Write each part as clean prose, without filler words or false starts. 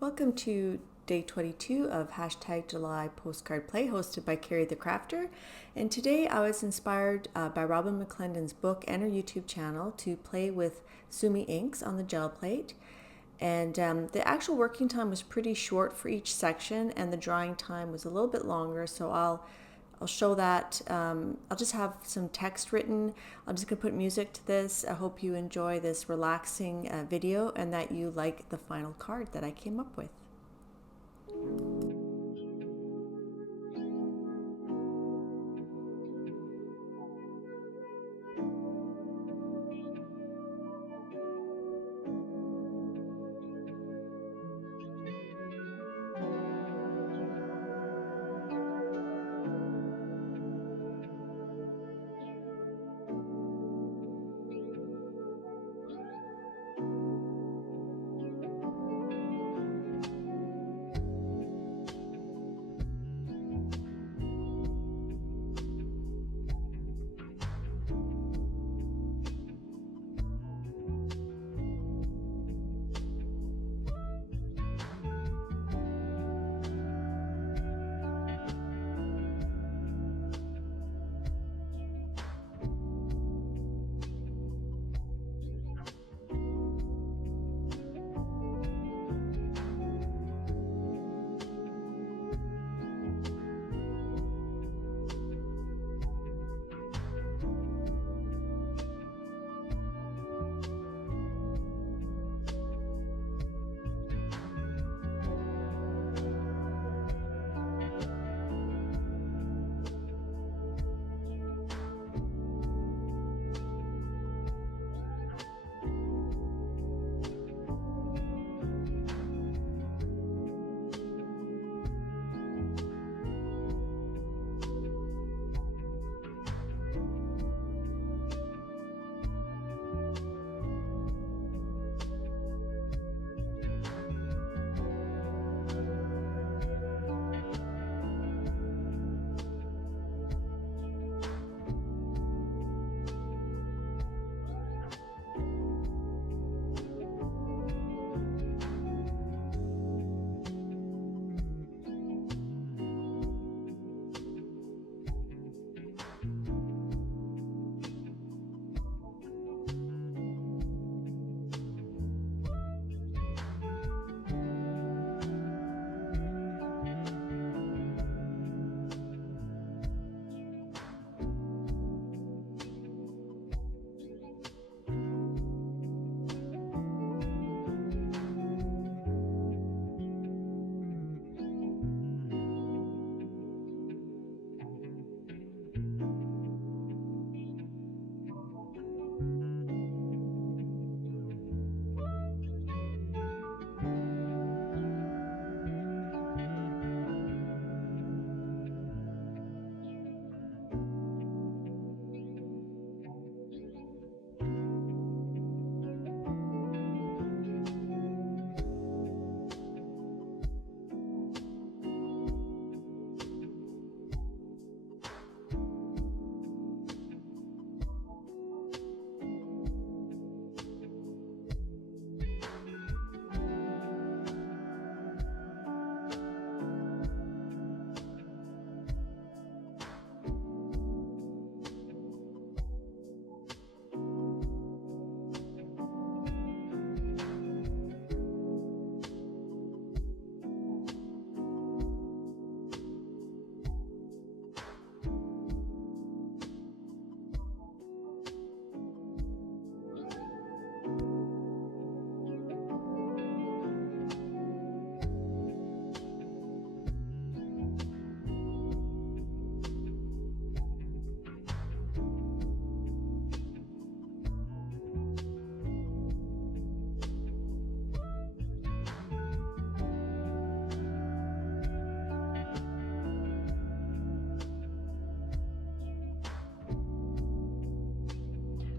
Welcome to day 22 of hashtag July Postcard Play, hosted by Carrie the Crafter. And today I was inspired by Robin McClendon's book and her YouTube channel to play with Sumi inks on the gel plate. And the actual working time was pretty short for each section, and the drying time was a little bit longer, so I'll show that. I'll just have some text written. I'm just gonna put music to this. I hope you enjoy this relaxing video and that you like the final card that I came up with.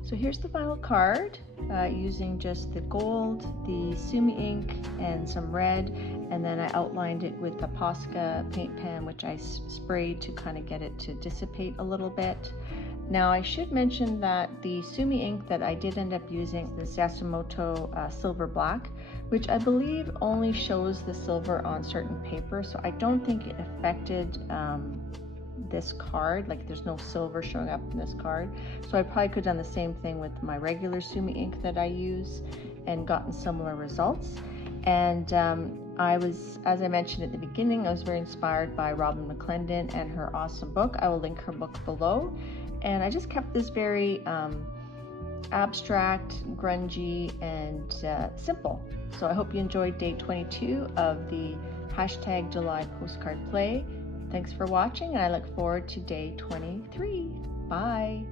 So here's the final card using just the gold, the Sumi ink, and some red, and then I outlined it with a Posca paint pen, which I sprayed to kind of get it to dissipate a little bit. Now I should mention that the Sumi ink that I did end up using is Yasumoto Silver Black, which I believe only shows the silver on certain paper, so I don't think it affected this card. Like there's no silver showing up in this card, so I probably could have done the same thing with my regular Sumi ink that I use and gotten similar results. And I was, as I mentioned at the beginning, I was very inspired by Robin McClendon and her awesome book. I will link her book below. And I just kept this very abstract, grungy, and simple. So I hope you enjoyed day 22 of the #July postcard play. Thanks for watching, and I look forward to day 23. Bye.